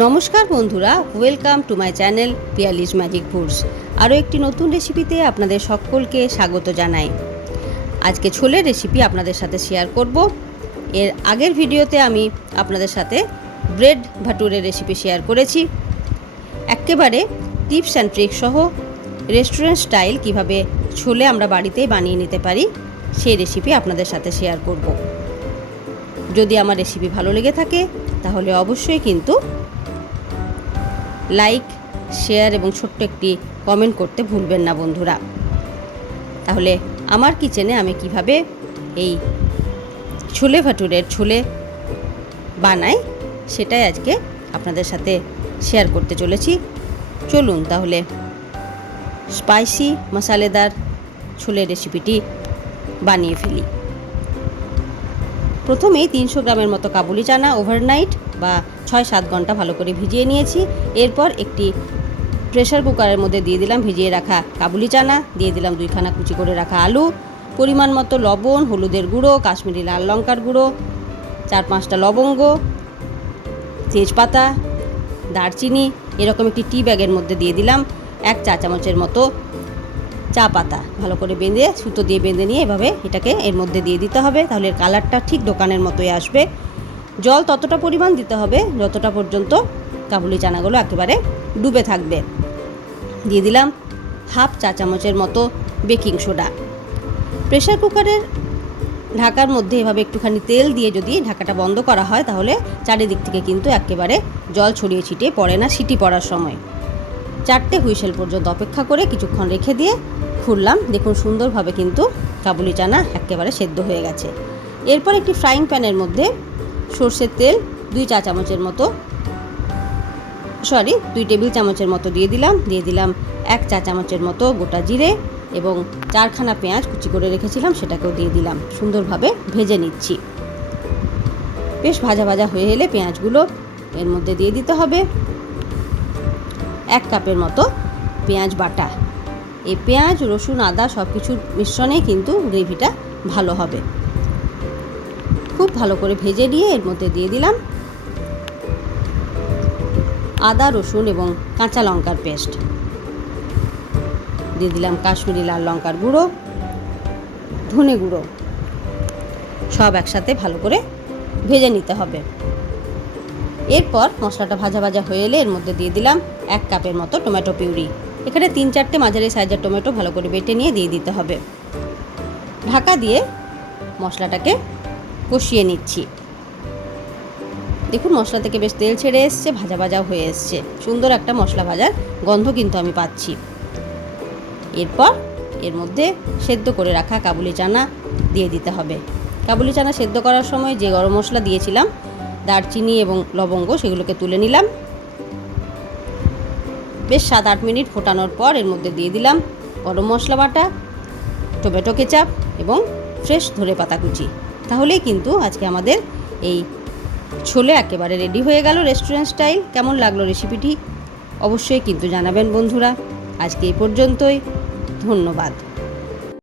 নমস্কার বন্ধুরা, welcome to my channel Piyali's magic foods. আরও একটি নতুন রেসিপিতে আপনাদের সকলকে স্বাগত জানাই। আজকে ছোলের রেসিপি আপনাদের সাথে শেয়ার করব। এর আগের ভিডিওতে আমি আপনাদের সাথে ব্রেড ভাটুরের রেসিপি শেয়ার করেছি। একেবারে টিপস অ্যান্ড ট্রিক্স সহ রেস্টুরেন্ট স্টাইল কিভাবে ছোলে আমরা বাড়িতেই বানিয়ে নিতে পারি সেই রেসিপি আপনাদের সাথে শেয়ার করব। যদি আমার রেসিপি ভালো লেগে থাকে তাহলে অবশ্যই কিন্তু লাইক, শেয়ার এবং ছোট্ট একটি কমেন্ট করতে ভুলবেন না বন্ধুরা। তাহলে আমার কিচেনে আমি কিভাবে এই ছোলে ভাটুরের ছোলে বানাই সেটাই আজকে আপনাদের সাথে শেয়ার করতে চলেছি। চলুন তাহলে স্পাইসি মশালেদার ছোলে রেসিপিটি বানিয়ে ফেলি। প্রথমেই 300 গ্রামের মতো কাবুলি চানা ওভারনাইট বা 6-7 ঘন্টা ভালো করে ভিজিয়ে নিয়েছি। এরপর একটি প্রেসার কুকারের মধ্যে দিয়ে দিলাম ভিজিয়ে রাখা কাবুলি চানা, দিয়ে দিলাম 2খানা কুচি করে রাখা আলু, পরিমাণ মতো লবণ, হলুদের গুঁড়ো, কাশ্মীরি লাল লঙ্কার গুঁড়ো, 4-5টা লবঙ্গ, তেজপাতা, দারচিনি, এরকম একটি টি ব্যাগের মধ্যে দিয়ে দিলাম 1 চা চামচের মতো চা পাতা। ভালো করে বেঁধে সুতো দিয়ে বেঁধে নিয়ে এভাবে এটাকে এর মধ্যে দিয়ে দিতে হবে, তাহলে কালারটা ঠিক দোকানের মতোই আসবে। জল ততটা পরিমাণ দিতে হবে যতটা পর্যন্ত কাবুলি চানাগুলো একেবারে ডুবে থাকবে। দিয়ে দিলাম 1/2 চা চামচের মতো বেকিং সোডা। প্রেসার কুকারের ঢাকার মধ্যে এভাবে একটুখানি তেল দিয়ে যদি ঢাকাটা বন্ধ করা হয় তাহলে চারিদিক থেকে কিন্তু একেবারে জল ছড়িয়ে ছিটিয়ে পড়ে না সিটি পড়ার সময়। 4টে হুইসেল পর্যন্ত অপেক্ষা করে কিছুক্ষণ রেখে দিয়ে খুললাম। দেখুন সুন্দরভাবে কিন্তু কাবুলি চানা একেবারে সেদ্ধ হয়ে গেছে। এরপর একটি ফ্রাইং প্যানের মধ্যে সর্ষের তেল 2 টেবিল চামচের মতো দিয়ে দিলাম 1 চা চামচের মতো গোটা জিরে এবং 4খানা পেঁয়াজ কুচি করে রেখেছিলাম সেটাকেও দিয়ে দিলাম। সুন্দরভাবে ভেজে নিচ্ছি। বেশ ভাজা ভাজা হয়ে এলে পেঁয়াজগুলো এর মধ্যে দিয়ে দিতে হবে 1 কাপের মতো পেঁয়াজ বাটা। এই পেঁয়াজ, রসুন, আদা সব কিছুর মিশ্রণে কিন্তু গ্রেভিটা ভালো হবে। খুব ভালো করে ভেজে নিয়ে এর মধ্যে দিয়ে দিলাম আদা, রসুন এবং কাঁচা লঙ্কার পেস্ট, দিয়ে দিলাম কাশ্মীরি লাল লঙ্কার গুঁড়ো, ধনে গুঁড়ো, সব একসাথে ভালো করে ভেজে নিতে হবে। এরপর মশলাটা ভাজা ভাজা হয়ে এলে এর মধ্যে দিয়ে দিলাম 1 কাপের মতো টমেটো পিউরি। এখানে 3-4টে মাঝারি সাইজের টমেটো ভালো করে বেটে নিয়ে দিয়ে দিতে হবে। ঢাকা দিয়ে মশলাটাকে কষিয়ে নিচ্ছি। দেখুন মশলা থেকে বেশ তেল ছেড়ে এসছে, ভাজা ভাজা হয়ে এসছে, সুন্দর একটা মশলা ভাজার গন্ধ কিন্তু আমি পাচ্ছি। এরপর এর মধ্যে সেদ্ধ করে রাখা কাবুলি চানা দিয়ে দিতে হবে। কাবুলি চানা সেদ্ধ করার সময় যে গরম মশলা দিয়েছিলাম, দারচিনি এবং লবঙ্গ, সেগুলোকে তুলে নিলাম। বেশ 7-8 মিনিট ফোটানোর পর এর মধ্যে দিয়ে দিলাম গরম মশলা বাটা, টমেটো কেচাপ এবং ফ্রেশ ধনেপাতা কুচি। তাহলেই কিন্তু আজকে আমাদের এই ছোলে একেবারে রেডি হয়ে গেল রেস্টুরেন্ট স্টাইল। কেমন লাগলো রেসিপিটি অবশ্যই কিন্তু জানাবেন বন্ধুরা। আজকে এই পর্যন্তই, ধন্যবাদ।